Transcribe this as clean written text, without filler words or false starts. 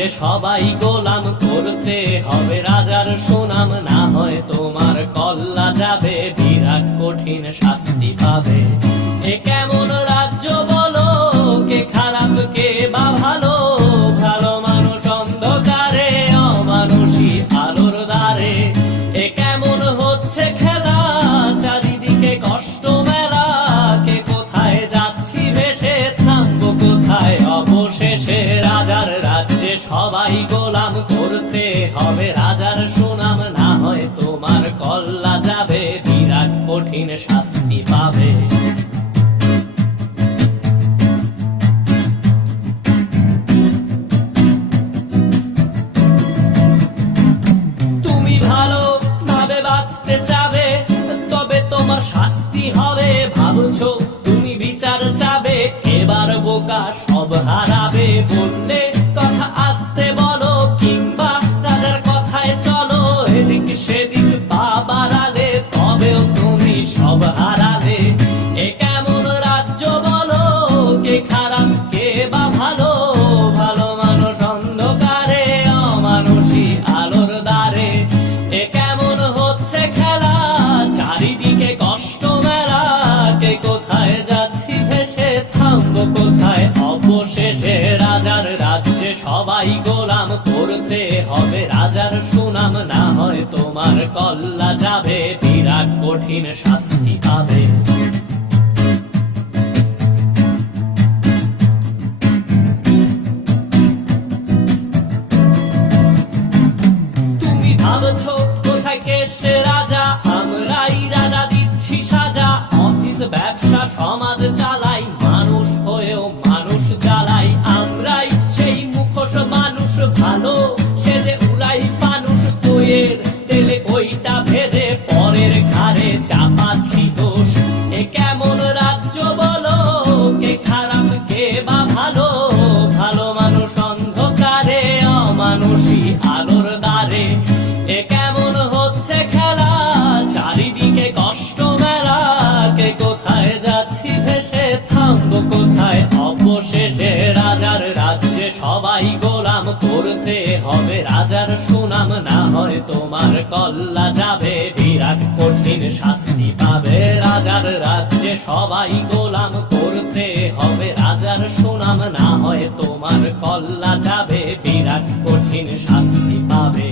রাজ্যে সবাই গোলাম, করতে হবে রাজার সুনাম, না হয় তোমার কল্লা যাবে, বিরাট কঠিন শাস্তি পাবে। এ কেমন রাজ্য বলো, কে খারাপ কে বা ভালো, ভালো মানুষ অন্ধকারে, অমানুষী আলোর দ্বারে। এ কেমন হচ্ছে খেলা, চারিদিকে কষ্ট মেলা, কে কোথায় যাচ্ছি ভেসে, থামবো কোথায় অবশেষে। রাজার রাজ্যে সবাই গোলাম, করতে হবে রাজার সুনাম, না হয় তোমার কল্লা যাবে, বিরাট কঠিন শাস্তি পাবে। তুমি ভালো ভাবে বাঁচতে চাবে, তবে তোমার শাস্তি হবে। ভাবছো তুমি বিচার চাবে, এবার বোকা সব হারাবে। বললে কথা আসতে বলো, কিংবা রাজার কথায় চলো, এদিক সেদিক পা বাড়ালে, তবেও তুমি সব হারালে। এ কেমন রাজ্য বলো, কে খারাপ কে বা ভালো, ভালো মানুষ অন্ধকারে, অমানুষী আলোর দ্বারে। এ কেমন হচ্ছে খেলা, চারিদিকে কষ্ট মেলা, কে কোথায় যাচ্ছি ভেসে, থামবো কোথায় অবশেষে। রাজার রাজ্যে সবাই গোলাম, করতে হবে রাজার সুনাম, না হয় তোমার কল্লা যাবে, বিরাট কঠিন শাস্তি পাবে। তুমি ভাবছো কোথায় কে সে রাজা, আমরাই রাজা দিচ্ছি সাজা। অফিস ব্যবসা সমাজ চালাই, মানুষ হয়েও মানুষ জ্বালাই। আমরাই সেই মুখোশ মানুষ ভালো, সেজে উড়াই ফানুষ, দইয়ের তেলে ওইটা ভেজে, পরের ঘাড়ে চাপাচ্ছি দোষ। এ কেমন রাজ্য বলো, কে খারাপ কে বা ভালো, ভালো মানুষ অন্ধকারে, অমানুষী আলোর দ্বারে। এ কেমন হচ্ছে খেলা, চারিদিকে কষ্ট মেলা, কে কোথায় যাচ্ছি ভেসে, থামবো কোথায় অবশেষে। রাজার রাজ্যে সবাই গোলাম, করতে হবে রাজার সুনাম, না হয় তোমার কল্লা যাবে, বিরাট কঠিন শাস্তি পাবে। রাজার রাজ্যে সবাই গোলাম, করতে হবে রাজার সুনাম, না হয় তোমার কল্লা যাবে, বিরাট কঠিন শাস্তি পাবে।